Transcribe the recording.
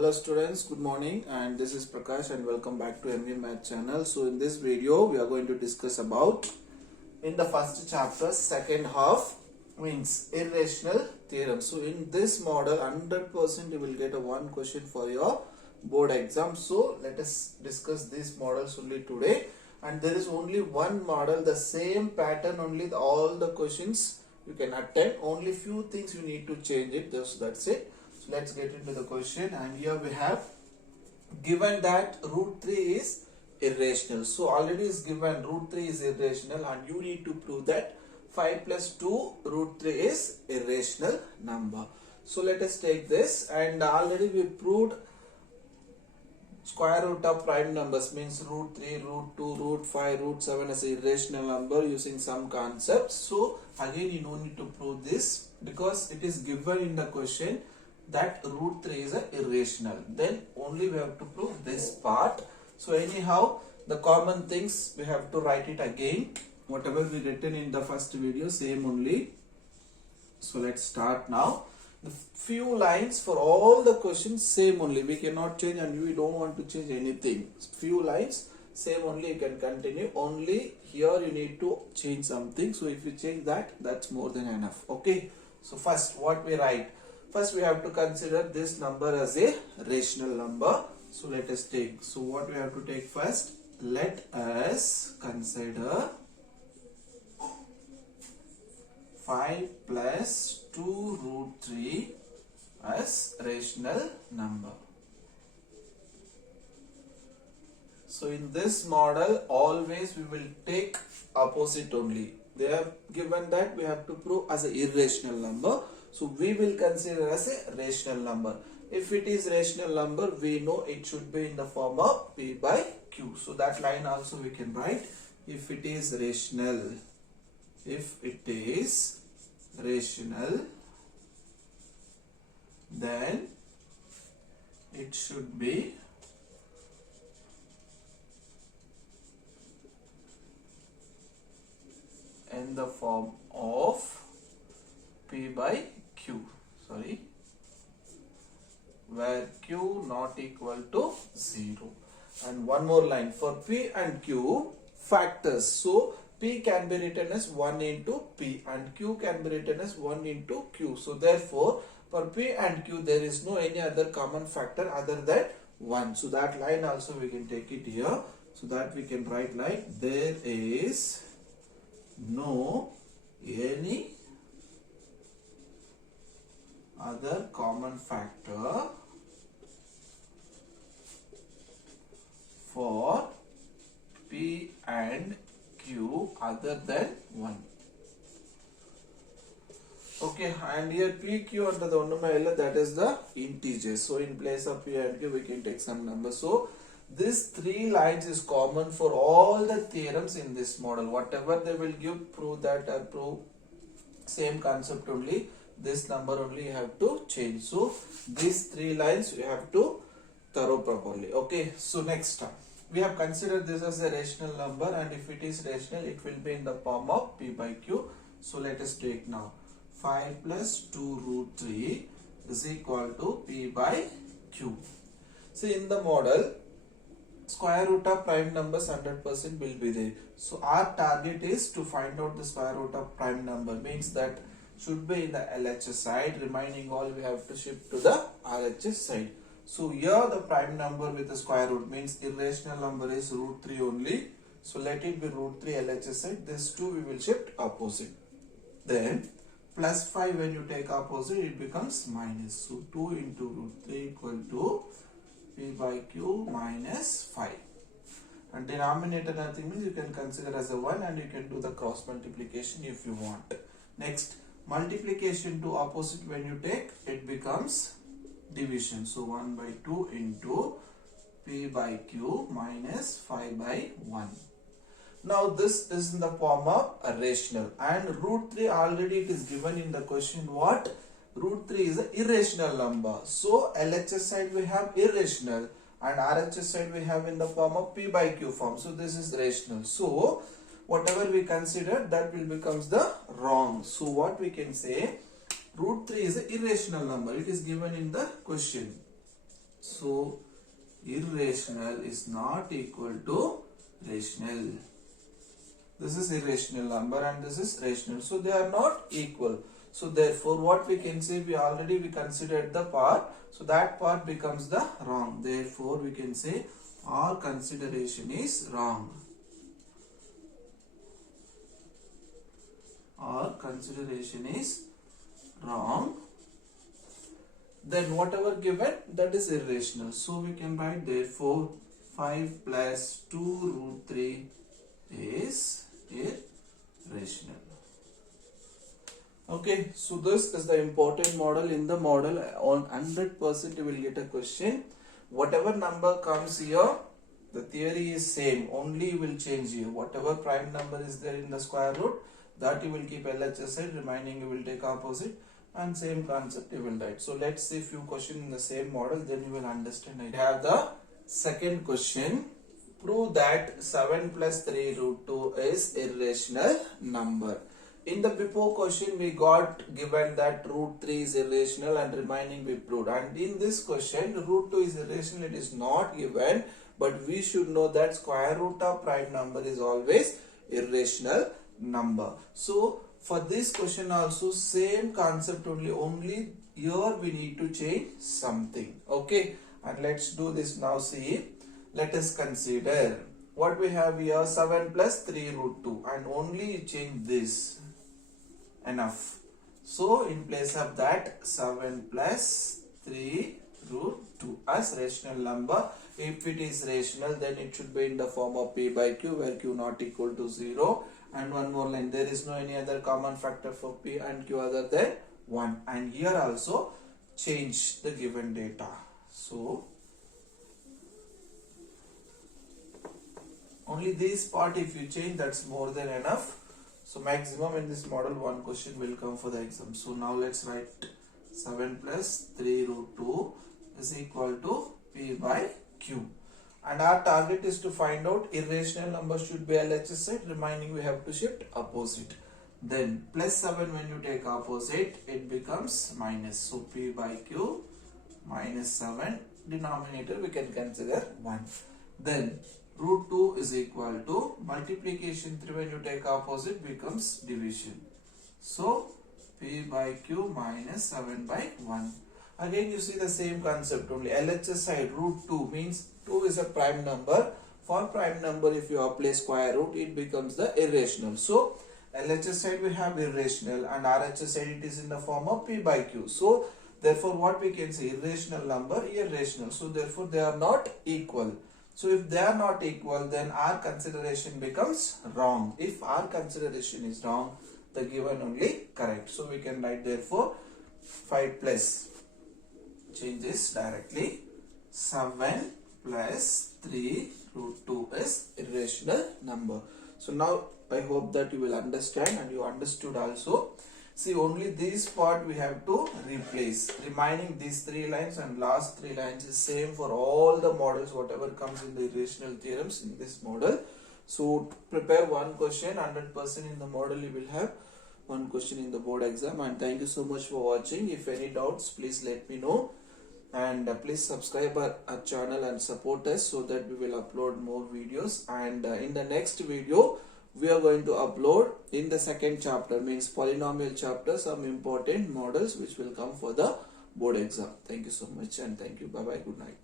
Hello students, good morning, and this is Prakash and welcome back to MV Math channel. So in this video we are going to discuss about in the first chapter second half means irrational theorem. So in this model 100% you will get a one question for your board exam. So let us discuss these models only today, and there is only one model, the same pattern, only all the questions you can attempt, only few things you need to change it, that's it. So let's get into the question, and here we have given that root 3 is irrational. So already is given root 3 is irrational, and you need to prove that 5 plus 2 root 3 is irrational number. So let us take this, and already we proved square root of prime numbers means root 3, root 2, root 5, root 7 as an irrational number using some concepts. So again you don't need to prove this because it is given in the question that root 3 is a irrational. Then only we have to prove this part. So anyhow, the common things we have to write it again. Whatever we written in the first video, same only. So let's start now. The few lines for all the questions same only. We cannot change, and we don't want to change anything. Few lines same only. You can continue. Only here you need to change something. So if you change that, that's more than enough. Okay. So first what we write. First we have to consider this number as a rational number. So let us take. So what we have to take first? Let us consider 5 plus 2 root 3 as rational number. So in this model always we will take opposite only. They have given that we have to prove as an irrational number. So we will consider as a rational number. If it is rational number, we know it should be in the form of P by Q. So that line also we can write. If it is rational, then it should be in the form of P by Q, where Q not equal to 0. And one more line for P and Q factors. So P can be written as 1 into P and Q can be written as 1 into Q. So therefore for P and Q there is no any other common factor other than 1. So that line also we can take it here. So that we can write like there is no any other common factor for P and Q other than 1. Okay, and here P, Q under the one that is the integers. So in place of P and Q we can take some number. So this 3 lines is common for all the theorems in this model. Whatever they will give, prove that or prove same concept only. This number only you have to change. So these 3 lines you have to thorough properly. Okay, so next time we have considered this as a rational number, and if it is rational it will be in the form of P by Q. So let us take now 5 plus 2 root 3 is equal to P by Q. So in the model square root of prime numbers 100% will be there. So our target is to find out the square root of prime number, means that should be in the LHS side, remaining all we have to shift to the RHS side. So here the prime number with the square root means irrational number is root 3 only. So let it be root 3 LHS side. This 2 we will shift opposite. Then plus 5 when you take opposite it becomes minus. So 2 into root 3 equal to P by Q minus 5. And denominator nothing means you can consider as a 1, and you can do the cross multiplication if you want. Next, multiplication to opposite when you take it becomes division. So 1 by 2 into P by Q minus 5 by 1. Now this is in the form of a rational, and root 3 already it is given in the question what? Root 3 is an irrational number. So LHS side we have irrational, and RHS side we have in the form of P by Q form. So this is rational. So whatever we consider that will becomes the wrong. So what we can say, root 3 is an irrational number. It is given in the question. So irrational is not equal to rational. This is irrational number and this is rational. So they are not equal. So therefore what we can say, we considered the part. So that part becomes the wrong. Therefore we can say our consideration is wrong. Our consideration is wrong. Then whatever given, that is irrational. So we can write therefore 5 plus 2 root 3 is irrational. Okay, so this is the important model. In the model on 100% you will get a question. Whatever number comes here, the theory is same, only you will change here. Whatever prime number is there in the square root, that you will keep LHS side, remaining you will take opposite, and same concept you will write. So let's see few questions in the same model, then you will understand. I have the second question. Prove that 7 plus 3 root 2 is irrational number. In the before question we got given that root 3 is irrational and remaining we proved. And in this question root 2 is irrational, it is not given, but we should know that square root of prime number is always irrational number. So for this question also same concept only here we need to change something. Okay, and let's do this now. See, let us consider what we have here, 7 plus 3 root 2, and only you change this, enough. So in place of that 7 plus 3 root 2 as rational number. If it is rational, then it should be in the form of p by q, where q not equal to 0. And one more line, there is no any other common factor for p and q other than 1. And here also change the given data. So only this part if you change, that's more than enough. So maximum in this model one question will come for the exam. So now let's write 7 plus 3 root 2 is equal to p by q. And our target is to find out irrational number should be LHS side, remaining we have to shift opposite. Then plus 7 when you take opposite, it becomes minus. So p by q minus 7, denominator we can consider 1. Then root 2 is equal to multiplication 3 when you take opposite becomes division. So p by q minus 7 by 1. Again you see the same concept only. LHS side root 2 means 2 is a prime number. For prime number if you apply square root, it becomes the irrational. So LHS side we have irrational and RHS side it is in the form of p by q. So therefore what we can say, irrational number, irrational. So therefore they are not equal. So if they are not equal, then our consideration becomes wrong. If our consideration is wrong, the given only correct. So we can write therefore 5 plus, change this directly, 7 plus 3 root 2 is irrational number. So now I hope that you will understand and you understood also. See, only this part we have to replace. Remaining these 3 lines and last 3 lines is same for all the models, whatever comes in the irrational theorems in this model. So prepare one question, 100% in the model you will have one question in the board exam. And thank you so much for watching. If any doubts, please let me know. And please subscribe our channel and support us so that we will upload more videos. And in the next video, we are going to upload in the second chapter, means polynomial chapter, some important models which will come for the board exam. Thank you so much and thank you. Bye bye. Good night.